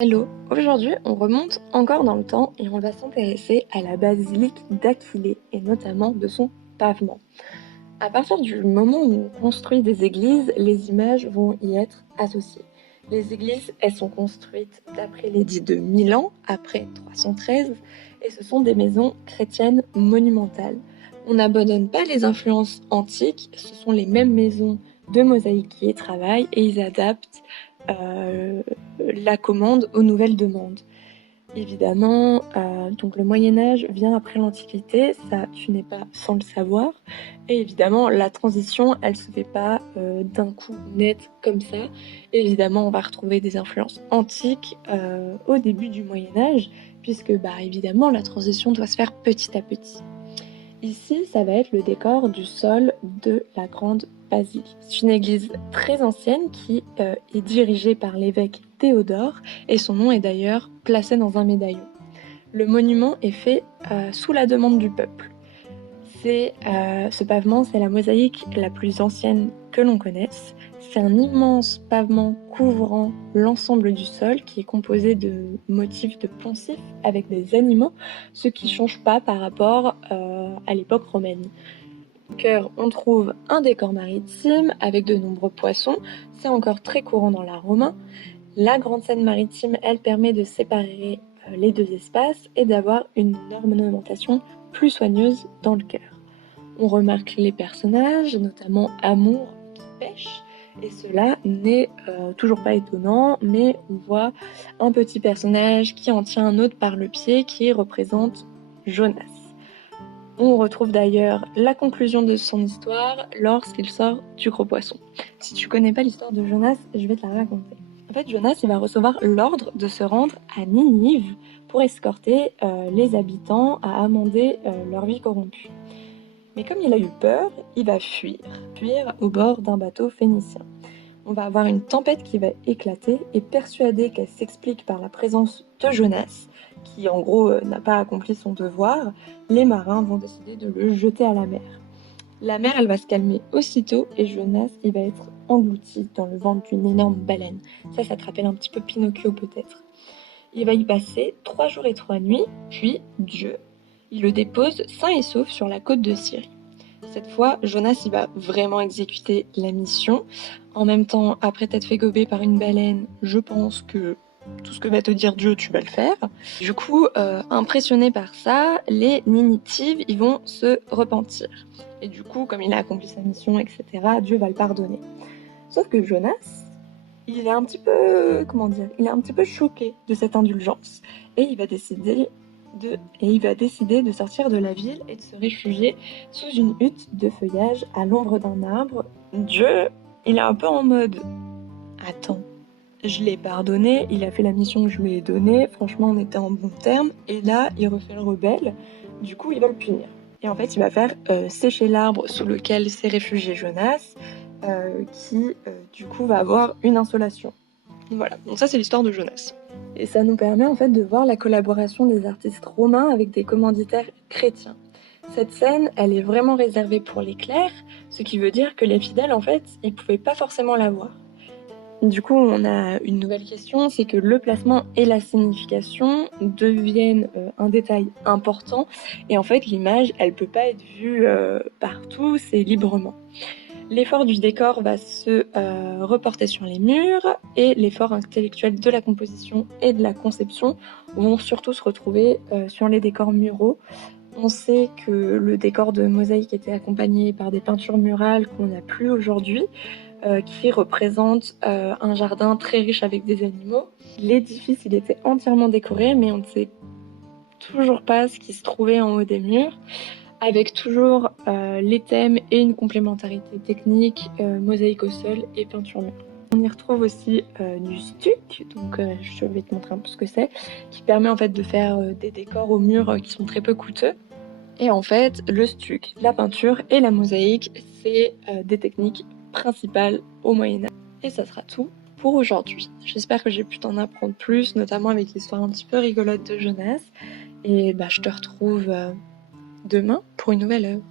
Hello, aujourd'hui on remonte encore dans le temps et on va s'intéresser à la basilique d'Aquilée et notamment de son pavement. À partir du moment où on construit des églises, les images vont y être associées. Les églises, elles sont construites d'après l'édit de Milan, après 313, et ce sont des maisons chrétiennes monumentales. On n'abandonne pas les influences antiques, ce sont les mêmes maisons de mosaïque qui y travaillent et ils adaptent la commande aux nouvelles demandes. Évidemment, donc le Moyen-Âge vient après l'Antiquité, ça tu n'es pas sans le savoir. Et évidemment, la transition, elle se fait pas d'un coup net comme ça. Évidemment, on va retrouver des influences antiques au début du Moyen-Âge, puisque évidemment, la transition doit se faire petit à petit. Ici, ça va être le décor du sol de la grande basilique. C'est une église très ancienne qui est dirigée par l'évêque Théodore et son nom est d'ailleurs placé dans un médaillon. Le monument est fait sous la demande du peuple. Ce pavement, c'est la mosaïque la plus ancienne que l'on connaisse. C'est un immense pavement couvrant l'ensemble du sol qui est composé de motifs de poncifs avec des animaux, ce qui ne change pas par rapport à l'époque romaine. Au cœur, on trouve un décor maritime avec de nombreux poissons. C'est encore très courant dans l'art romain. La grande scène maritime, elle permet de séparer les deux espaces et d'avoir une ornementation plus soigneuse dans le cœur. On remarque les personnages, notamment Amour qui pêche, et cela n'est toujours pas étonnant, mais on voit un petit personnage qui en tient un autre par le pied qui représente Jonas. On retrouve d'ailleurs la conclusion de son histoire lorsqu'il sort du gros poisson. Si tu connais pas l'histoire de Jonas, je vais te la raconter. En fait, Jonas, il va recevoir l'ordre de se rendre à Ninive pour escorter les habitants à amender leur vie corrompue. Mais comme il a eu peur, il va fuir au bord d'un bateau phénicien. On va avoir une tempête qui va éclater et persuadé qu'elle s'explique par la présence de Jonas, qui en gros n'a pas accompli son devoir, les marins vont décider de le jeter à la mer. La mer, elle va se calmer aussitôt et Jonas, il va être englouti dans le ventre d'une énorme baleine. Ça te rappelle un petit peu Pinocchio peut-être. Il va y passer 3 jours et 3 nuits, puis Dieu, il le dépose sain et sauf sur la côte de Syrie. Cette fois, Jonas il va vraiment exécuter la mission. En même temps, après t'être fait gober par une baleine, je pense que tout ce que va te dire Dieu, tu vas le faire. Du coup, impressionnés par ça, les Ninives, ils vont se repentir. Et du coup, comme il a accompli sa mission, etc., Dieu va le pardonner. Sauf que Jonas, il est un petit peu choqué de cette indulgence. Et il va décider de sortir de la ville et de se réfugier sous une hutte de feuillage à l'ombre d'un arbre. Dieu, il est un peu en mode « Attends, je l'ai pardonné, il a fait la mission que je lui ai donnée, franchement on était en bon terme, et là il refait le rebelle, du coup il va le punir. » Et en fait il va faire sécher l'arbre sous lequel s'est réfugié Jonas, qui du coup va avoir une insolation. Voilà, donc ça c'est l'histoire de Jonas. Et ça nous permet en fait de voir la collaboration des artistes romains avec des commanditaires chrétiens. Cette scène, elle est vraiment réservée pour les clercs, ce qui veut dire que les fidèles en fait, ils pouvaient pas forcément la voir. Du coup, on a une nouvelle question, c'est que le placement et la signification deviennent un détail important et en fait l'image, elle peut pas être vue partout, c'est librement. L'effort du décor va se reporter sur les murs et l'effort intellectuel de la composition et de la conception vont surtout se retrouver sur les décors muraux. On sait que le décor de mosaïque était accompagné par des peintures murales qu'on n'a plus aujourd'hui, qui représentent un jardin très riche avec des animaux. L'édifice, il était entièrement décoré, mais on ne sait toujours pas ce qui se trouvait en haut des murs, avec toujours les thèmes et une complémentarité technique, mosaïque au sol et peinture murale. On y retrouve aussi du stuc, donc je vais te montrer un peu ce que c'est, qui permet en fait de faire des décors aux murs qui sont très peu coûteux. Et en fait, le stuc, la peinture et la mosaïque, c'est des techniques principales au Moyen-Âge. Et ça sera tout pour aujourd'hui. J'espère que j'ai pu t'en apprendre plus, notamment avec l'histoire un petit peu rigolote de Jonas. Et je te retrouve demain pour une nouvelle œuvre.